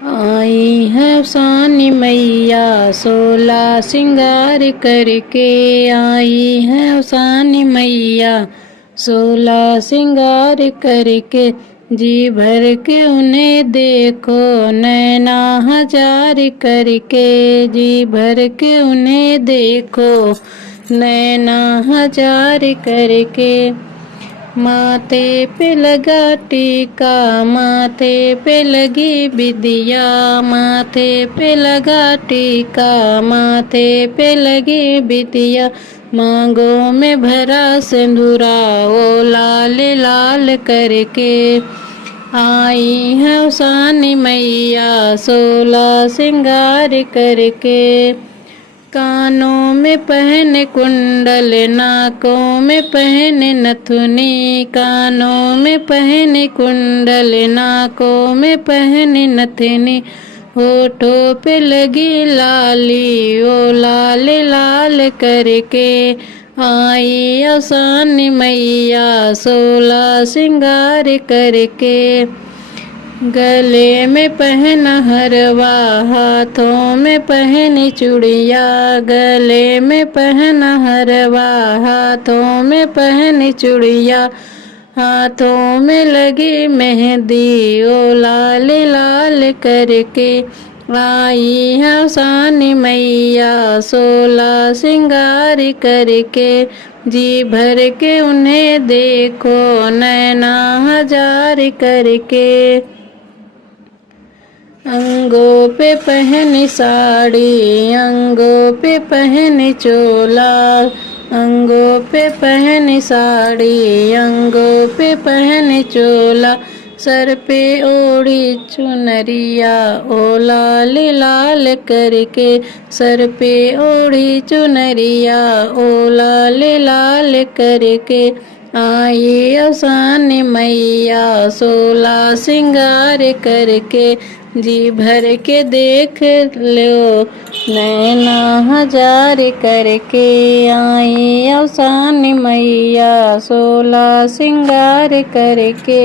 आई है सानी मैया सोला सिंगार करके। आई है सानी मैया सोला सिंगार करके। जी भर के उन्हें देखो नैना हजार करके। जी भर के उन्हें देखो नैना हजार करके। माथे पे लगा टीका माथे पे लगी बिदिया। माथे पे लगा टीका माथे पे लगी बिदिया। मांगों में भरा सिंदूरा ओ लाल लाल करके। आई है सानी मैया सोला सिंगार करके। कानों में पहने कुंडल नाकों में पहने नथुनी। कानों में पहने कुंडल नाकों में पहने नथुनी। होठों पे लगी लाली ओ लाल लाल करके। आई आसानी मैया सोला सिंगार करके। गले में पहना हरवा हाथों में पहनी चूड़िया। गले में पहना हरवा हाथों में पहनी चूड़िया। हाथों में लगी मेहंदी ओ लाल लाल करके। आई है सानी मैया सोला सिंगार करके। जी भर के उन्हें देखो नैना हजार करके। अंगों पे पहनी साड़ी अंगों पे पहनी चोला। अंगों पे पहनी साड़ी अंगों पे पहनी चोला। सर पे ओढ़ी चुनरिया ओ लाल लाल करके। सर पे ओढ़ी चुनरिया ओ लाल लाल करके। आई आसानी मैया सोला सिंगार करके। जी भर के देख लो नैना हजार करके। आई आसानी मैया सोला सिंगार करके।